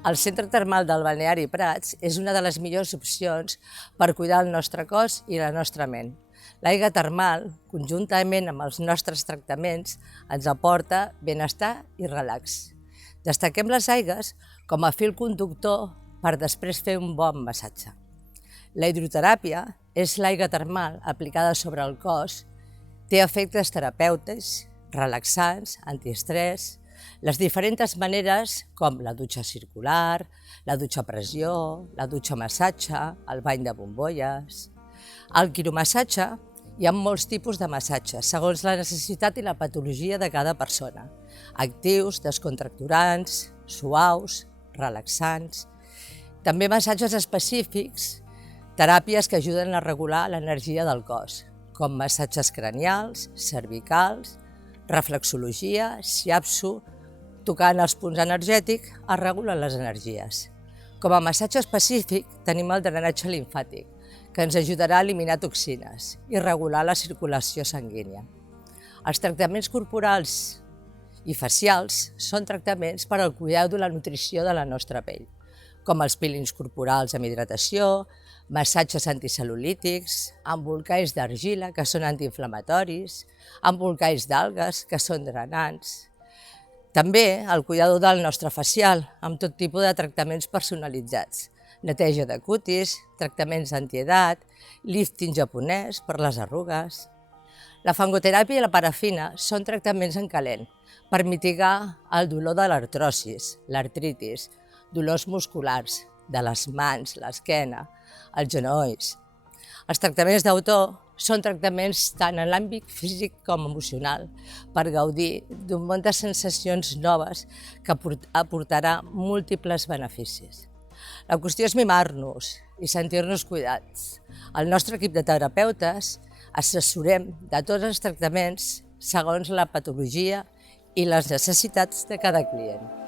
El centre termal del balneari Prats és una de les millors opcions per cuidar el nostre cos i la nostra ment. L'aigua termal, conjuntament amb els nostres tractaments, ens aporta benestar i relax. Destaquem les aigües com a fil conductor per després fer un bon massatge. La hidroteràpia és l'aigua termal aplicada sobre el cos, té efectes terapeutes, relaxants, antiestrès, les diferents maneres com la dutxa circular, la dutxa a pressió, la dutxa massatge, el bany de bombolles. Al quiromassatge hi ha molts tipus de massatges, segons la necessitat i la patologia de cada persona. Actius, descontracturants, suaus, relaxants. També massatges específics, teràpies que ajuden a regular l'energia del cos, com massatges cranials, cervicals, reflexologia, shiatsu. Tocant els punts energètics es regulen les energies. Com a massatge específic tenim el drenatge limfàtic, que ens ajudarà a eliminar toxines i regular la circulació sanguínia. Els tractaments corporals i facials són tractaments per al cuidado i la nutrició de la nostra pell, com els peelings corporals amb hidratació, massatges anticel·lulítics, embolcalls d'argila, que són antiinflamatoris, embolcalls d'algues, que són drenants. També el cuidado del nostre facial, amb tot tipus de tractaments personalitzats, neteja de cutis, tractaments antiedat, lifting japonès per les arrugues. La fangoteràpia i la parafina són tractaments en calent per mitigar el dolor de l'artrosis, l'artritis, dolors musculars de les mans, l'esquena, els genolls. Els tractaments d'autor són tractaments tant en l'àmbit físic com emocional per gaudir d'un munt de sensacions noves que aportarà múltiples beneficis. La qüestió és mimar-nos i sentir-nos cuidats. El nostre equip de terapeutes assessorem de tots els tractaments segons la patologia i les necessitats de cada client.